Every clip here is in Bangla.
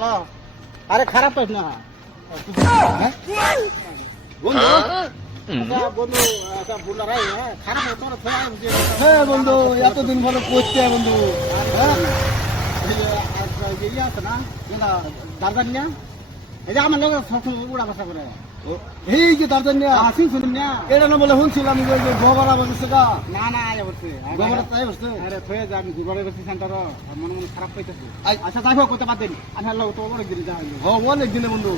হ্যালো আরে খারাপ পাইস না বন্ধু বন্ধু বুলারাই খারাপ তোর হ্যাঁ বন্ধু এতদিন পরে করছে বন্ধু ইয়ে আছে না দার্জানিয়া এই যে আমার লোক সবসময় উড়া ভাষা করে এই যে দার্জানিয়া আসি শুনুন না এটা না বলে শুনছিলাম গোবরা বলছে গা না না আয় বলছে গোবরা তাই বলছে আরে থয়ে যা আমি গুরবারে বসে সেন্টার মনে মনে খারাপ পাইতেছি আচ্ছা যাই হোক করতে পারতেন আমি লোক তো অনেক দিন যাই হ্যাঁ অনেক দিনে বন্ধু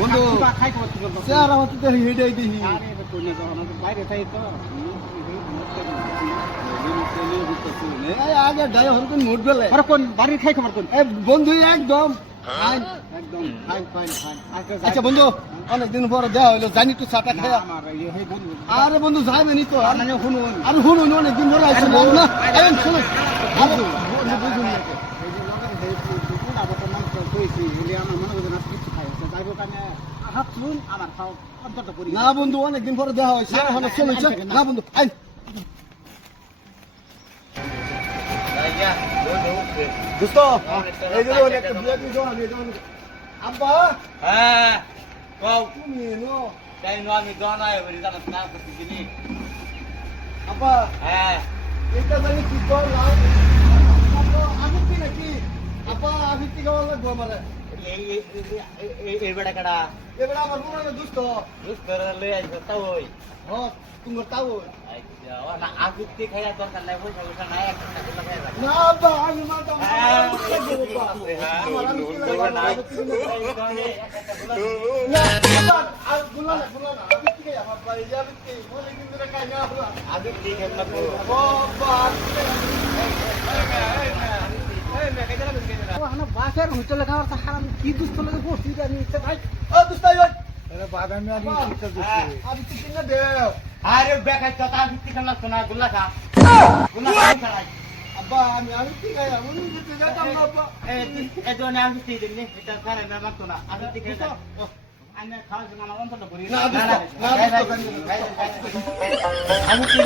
বন্ধু খাই করতে স্যার আমার তো হেডে দেখি আরে তো না যখন বাইরে তাই তো আগে ডাই হরকুন মুড গেলে আর কোন বাড়ির খাই খবর কোন বন্ধু একদম একদম ফাইন ফাইন ফাইন আচ্ছা বন্ধু অনেকদিন পরে দেওয়া হইলো জানি তো চাটা খাই আমার এই হে বন্ধু আরে বন্ধু যাইবেনি তো আর মানে শুনুন আর শুনুন অনেকদিন ধরে আইসি না শুনুন আরে বুঝুন না এই যে লগের হে কোন আবার নাম কইছি এলি আমার মনে হয় না কিছু খাই যাই হোক আমি হাত শুন আমার খাও অন্তত করি না বন্ধু অনেকদিন পরে দেওয়া হয়েছে এখন চলেছে না বন্ধু আই দোস্ত এই যে একটা বিয়ে দিছো আমি আব্বা হ্যাঁ কও তুমি নো তাই নো আমি দনায় বলি জানা না করতেছিনি আব্বা হ্যাঁ এটা জানি কি করলাম আমি কি নাকি আব্বা আমি কি গাওয়া গোমারে এই বেটা কাটা এবারে আমার পুরনো দোস্ত রুস করে লই আইছ তাও ওই হ তুমি তাও আচ্ছা না আগুতি খাইয়া দরকার নাই পয়সা পয়সা নাই একটা টাকা লাগাই রাখ না আব্বা আমি মাতা বাসের হোটেলে খাওয়ার তো হারাম কি দুস্থ লাগে বসছি জানি ভাই বাদামি আর আমি চিকেন না দেও আরে বেকার তো তার ভিত্তি কেন লাগতো না গুল্লা খা গুল্লা খাই আব্বা আমি কি খাই আমি যেতে যাইতাম না আব্বা এই জন্য আমি ঠিক দিন এটা করে না মারতো না আমি ঠিক আছে আমি খাওয়ার জন্য আমার অন্তত করি না আমি কি